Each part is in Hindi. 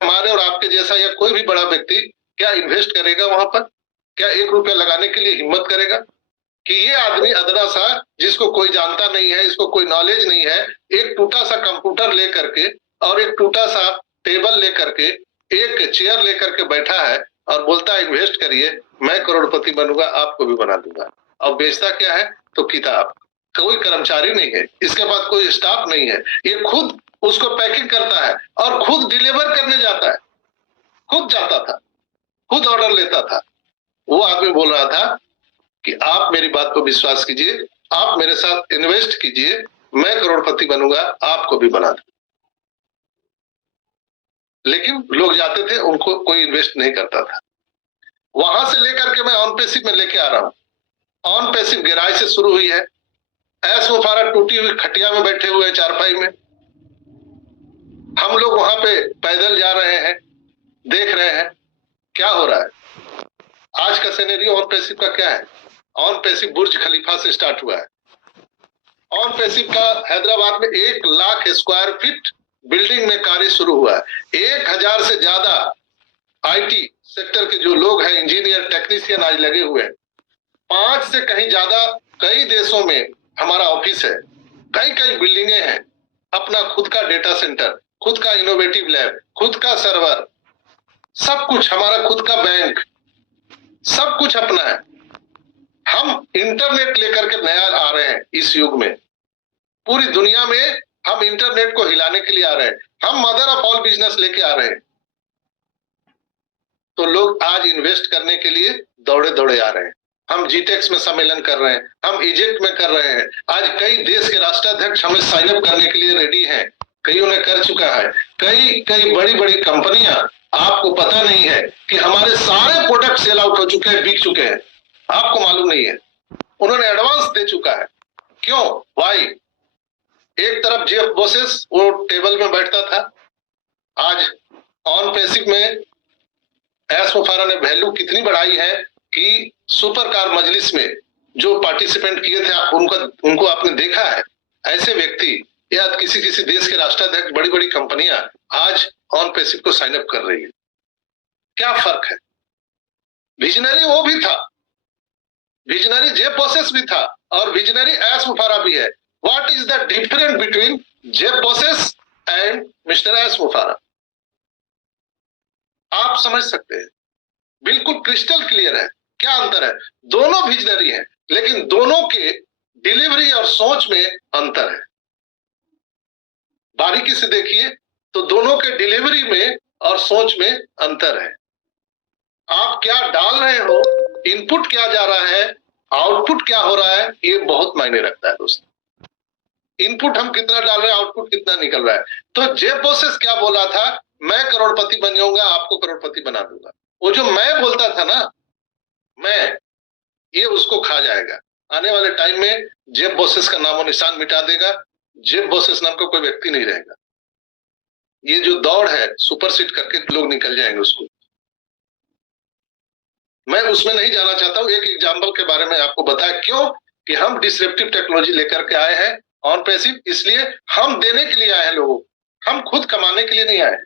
हमारे और आपके जैसा या कोई भी बड़ा व्यक्ति क्या इन्वेस्ट करेगा वहां पर? क्या 1 रुपया लगाने के लिए हिम्मत करेगा? कि ये आदमी अदना सा, जिसको कोई जानता नहीं है, इसको कोई नॉलेज नहीं है, एक टूटा सा कंप्यूटर लेकर के और एक टूटा सा टेबल लेकर के, एक चेयर लेकर के बैठा है और बोलता है इन्वेस्ट करिए, मैं करोड़पति बनूंगा, आपको भी बना दूंगा। और बेचता क्या है? तो किताब। कोई कर्मचारी नहीं है, इसके बाद कोई स्टाफ नहीं है, ये खुद उसको पैकिंग करता है और खुद डिलीवर करने जाता है। खुद जाता था, खुद ऑर्डर लेता था। वो आदमी बोल रहा था कि आप मेरी बात को विश्वास कीजिए, आप मेरे साथ इन्वेस्ट कीजिए, मैं करोड़पति बनूंगा, आपको भी बना दूं। लेकिन लोग जाते थे, उनको कोई इन्वेस्ट नहीं करता था। वहां से लेकर के मैं ऑन पैसिव में लेके आ रहा हूं। ऑन पैसिव गहराई से शुरू हुई है। ऐश मुफारा टूटी हुई खटिया में बैठे हुए चारपाई में, हम लोग वहां पे पैदल जा रहे हैं, देख रहे हैं क्या हो रहा है। आज का सिनेरियो ऑन पैसिव का क्या है? ऑन पैसिव बुर्ज खलीफा से स्टार्ट हुआ है। ऑन पैसिव का हैदराबाद में 1 लाख स्क्वायर फीट बिल्डिंग में कार्य शुरू हुआ है। 1000 से ज्यादा आईटी सेक्टर के जो लोग हैं, इंजीनियर टेक्नीशियन आज लगे हुए हैं। 5 से कहीं ज्यादा कई देशों में हमारा ऑफिस है, कई कई बिल्डिंगे हैं, अपना खुद का डेटा सेंटर, खुद का इनोवेटिव लैब, खुद का सर्वर, सब कुछ हमारा, खुद का बैंक, सब कुछ अपना है। हम इंटरनेट लेकर के नया आ रहे हैं इस युग में। पूरी दुनिया में हम इंटरनेट को हिलाने के लिए आ रहे हैं। हम मदर ऑफ ऑल बिजनेस लेके आ रहे हैं। तो लोग आज इन्वेस्ट करने के लिए दौड़े दौड़े आ रहे हैं। हम जीटेक्स में सम्मेलन कर रहे हैं, हम इजिप्ट में कर रहे हैं। आज कई देश के राष्ट्राध्यक्ष हमें साइन अप करने के लिए रेडी हैं, कईयों ने कर चुका है। कई कई बड़ी बड़ी कंपनियां, आपको पता नहीं है कि हमारे सारे प्रोडक्ट सेल आउट हो चुके हैं, बिक चुके हैं, आपको मालूम नहीं है। उन्होंने एडवांस दे चुका है। क्यों? वाई? एक तरफ जेफ बोसेस वो टेबल में बैठता था, आज ऑन पैसिव में ऐश मुफारा ने वैल्यू कितनी बढ़ाई है कि सुपर कार मजलिस में जो पार्टिसिपेंट किए थे, उनको आपने देखा है। ऐसे व्यक्ति या किसी किसी देश के राष्ट्राध्यक्ष, बड़ी बड़ी कंपनियां आज ऑन पैसिव को साइन अप कर रही है। क्या फर्क है? विजनरी वो भी था, विजनरी जेफ बोसेस भी था और विजनरी ऐश मुफारा भी है। What is the difference between Jeff Bezos and mister ऐश मुफारा? आप समझ सकते हैं, बिल्कुल क्रिस्टल क्लियर है। क्या अंतर है? दोनों विजनरी हैं, लेकिन दोनों के डिलीवरी और सोच में अंतर है। बारीकी से देखिए तो दोनों के डिलीवरी में और सोच में अंतर है। आप क्या डाल रहे हो, इनपुट क्या जा रहा है, आउटपुट क्या हो रहा है, ये बहुत मायने रखता है दोस्तों। इनपुट हम कितना डाल रहे हैं, आउटपुट कितना निकल रहा है। तो जेफ बोसेस क्या बोला था? मैं करोड़पति बन जाऊंगा, आपको करोड़पति बना दूंगा। वो जो मैं बोलता था ना, मैं, ये उसको खा जाएगा। आने वाले टाइम में जेफ बोसेस का नामो निशान मिटा देगा। जेफ बोसेस नाम का कोई व्यक्ति नहीं रहेगा। ये जो दौड़ है, सुपरसीड करके लोग निकल जाएंगे उसको। मैं उसमें नहीं जाना चाहता हूं। एक एग्जाम्पल के बारे में आपको बताया क्यों कि हम डिसरप्टिव टेक्नोलॉजी लेकर के आए हैं ऑन पैसिव, इसलिए हम देने के लिए आए हैं लोगों को, हम खुद कमाने के लिए नहीं आए।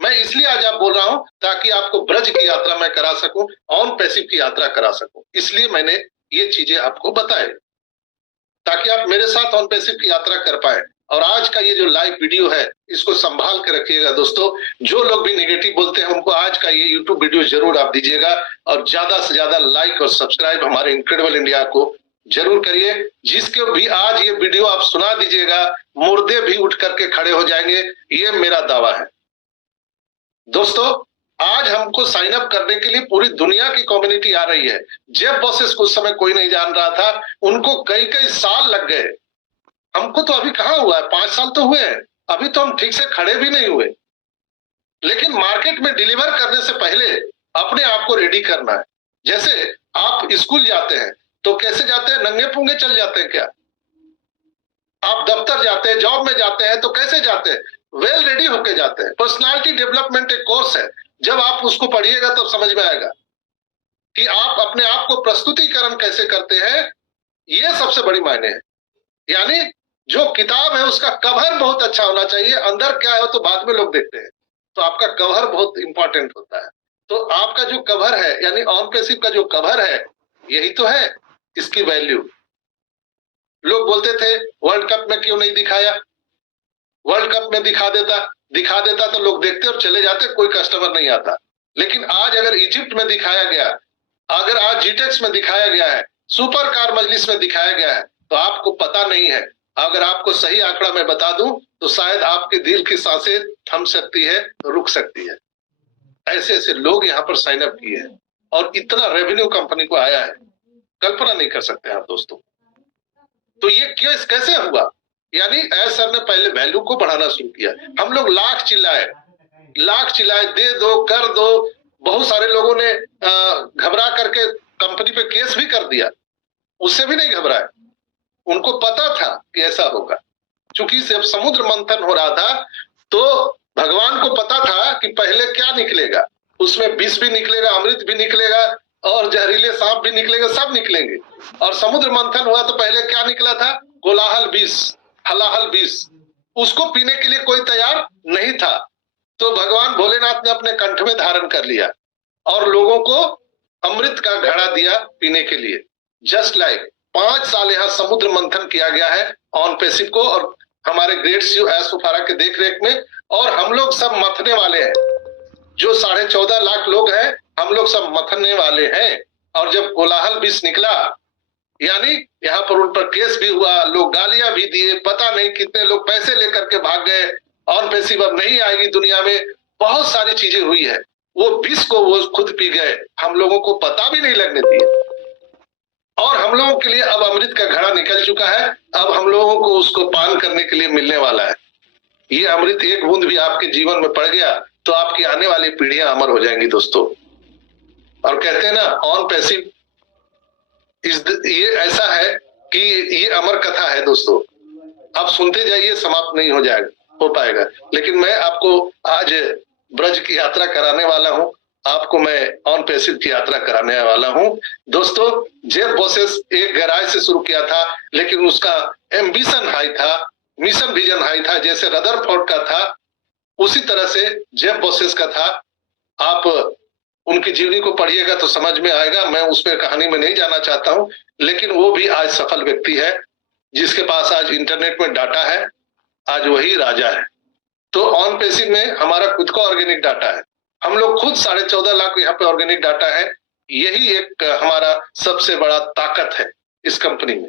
मैं इसलिए आज आप बोल रहा हूं ताकि आपको ब्रज की यात्रा मैं करा सकूं, ऑन पैसिव की यात्रा करा सकूं। इसलिए मैंने ये चीजें आपको बताए ताकि आप मेरे साथ ऑन पैसिव की यात्रा कर पाए। और आज का ये जो लाइव वीडियो है, इसको संभाल के रखिएगा दोस्तों। जो लोग भी नेगेटिव बोलते हैं, उनको आज का ये यूट्यूब वीडियो जरूर आप दीजिएगा और ज्यादा से ज्यादा लाइक और सब्सक्राइब हमारे इनक्रेडिबल इंडिया को जरूर करिए। जिसके भी आज ये वीडियो आप सुना दीजिएगा, मुर्दे भी उठ करके खड़े हो जाएंगे, ये मेरा दावा है। दोस्तों, आज हमको साइन अप करने के लिए पूरी दुनिया की कम्युनिटी आ रही है। जेफ बोसेस को उस समय कोई नहीं जान रहा था, उनको कई कई साल लग गए। हमको तो अभी कहाँ हुआ है, 5 साल तो हुए हैं, अभी तो हम ठीक से खड़े भी नहीं हुए। लेकिन मार्केट में डिलीवर करने से पहले अपने आप को रेडी करना है। जैसे आप स्कूल जाते हैं तो कैसे जाते हैं? नंगे पुंगे चल जाते हैं क्या? आप दफ्तर जाते हैं, जॉब में जाते हैं तो कैसे जाते हैं? वेल रेडी होके जाते हैं। पर्सनालिटी डेवलपमेंट एक कोर्स है, जब आप उसको पढ़िएगा तब समझ में आएगा कि आप अपने आप को प्रस्तुतिकरण कैसे करते हैं। ये सबसे बड़ी मायने है। यानी जो किताब है उसका कवर बहुत अच्छा होना चाहिए, अंदर क्या है तो बाद में लोग देखते हैं। तो आपका कवर बहुत इंपॉर्टेंट होता है। तो आपका जो कवर है, यानी ऑन पैसिव का जो कवर है, यही तो है इसकी वैल्यू। लोग बोलते थे वर्ल्ड कप में क्यों नहीं दिखाया, वर्ल्ड कप में दिखा देता तो लोग देखते और चले जाते, कोई कस्टमर नहीं आता। लेकिन आज अगर इजिप्ट में दिखाया गया, अगर आज जीटेक्स में दिखाया गया है, सुपर कार मजलिस में दिखाया गया है, तो आपको पता नहीं है। अगर आपको सही आंकड़ा मैं बता दूं तो शायद आपके दिल की सांसें थम सकती है, रुक सकती है। ऐसे ऐसे लोग यहाँ पर साइन अप किए हैं और इतना रेवेन्यू कंपनी को आया है, कल्पना नहीं कर सकते आप दोस्तों। तो ये क्यों, कैसे हुआ? यानी एस सर ने पहले वैल्यू को बढ़ाना शुरू किया। हम लोग लाख चिल्लाए, दे दो, कर दो। बहुत सारे लोगों ने घबरा करके कंपनी पे केस भी कर दिया, उससे भी नहीं घबराए। उनको पता था कि ऐसा होगा, क्योंकि जब समुद्र मंथन हो रहा था तो भगवान को पता था कि पहले क्या निकलेगा, उसमें विष भी निकलेगा, अमृत भी निकलेगा और जहरीले सांप भी निकलेंगे, सब निकलेंगे। और समुद्र मंथन हुआ तो पहले क्या निकला था? कोलाहल विष, हलाहल विष। उसको पीने के लिए कोई तैयार नहीं था, तो भगवान भोलेनाथ ने अपने कंठ में धारण कर लिया और लोगों को अमृत का घड़ा दिया पीने के लिए। जस्ट लाइक 5 साल यहाँ समुद्र मंथन किया गया है ऑन पैसिव को, और हमारे ग्रेट सीईओ एस सुफारा के देख रेख में। और हम लोग सब मथने वाले हैं, जो 14.5 लाख लोग हैं, हम लोग सब मथने वाले हैं। और जब कोलाहल विष निकला, यानी यहाँ पर उन पर केस भी हुआ, लोग गालियां भी दिए, पता नहीं कितने लोग पैसे लेकर के भाग गए, ऑन पैसिव अब नहीं आएगी दुनिया में, बहुत सारी चीजें हुई है। वो विष को वो खुद पी गए, हम लोगों को पता भी नहीं लगने दिए। और हम लोगों के लिए अब अमृत का घड़ा निकल चुका है, अब हम लोगों को उसको पान करने के लिए मिलने वाला है। ये अमृत एक बूंद भी आपके जीवन में पड़ गया तो आपकी आने वाली पीढ़ियां अमर हो जाएंगी दोस्तों। और कहते हैं ना, ऑन पैसिव ये ऐसा है कि ये अमर कथा है दोस्तों, आप सुनते जाइए, समाप्त नहीं हो पाएगा। लेकिन मैं आपको आज ब्रज की यात्रा कराने वाला हूं, आपको मैं ऑन पैसिव की यात्रा कराने वाला हूं दोस्तों। जेफ बेजोस एक गैराज से शुरू किया था, लेकिन उसका एम्बिशन हाई था, मिशन विजन हाई था। जैसे रदरफोर्ड का था, उसी तरह से जेफ बेजोस का था। आप उनकी जीवनी को पढ़िएगा तो समझ में आएगा, मैं उसमें कहानी में नहीं जाना चाहता हूं। लेकिन वो भी आज सफल व्यक्ति है, जिसके पास आज इंटरनेट में डाटा है, आज वही राजा है। तो ऑन पैसिव में हमारा खुद का ऑर्गेनिक डाटा है, हम लोग खुद 14.5 लाख यहाँ पे ऑर्गेनिक डाटा है। यही एक हमारा सबसे बड़ा ताकत है इस कंपनी में।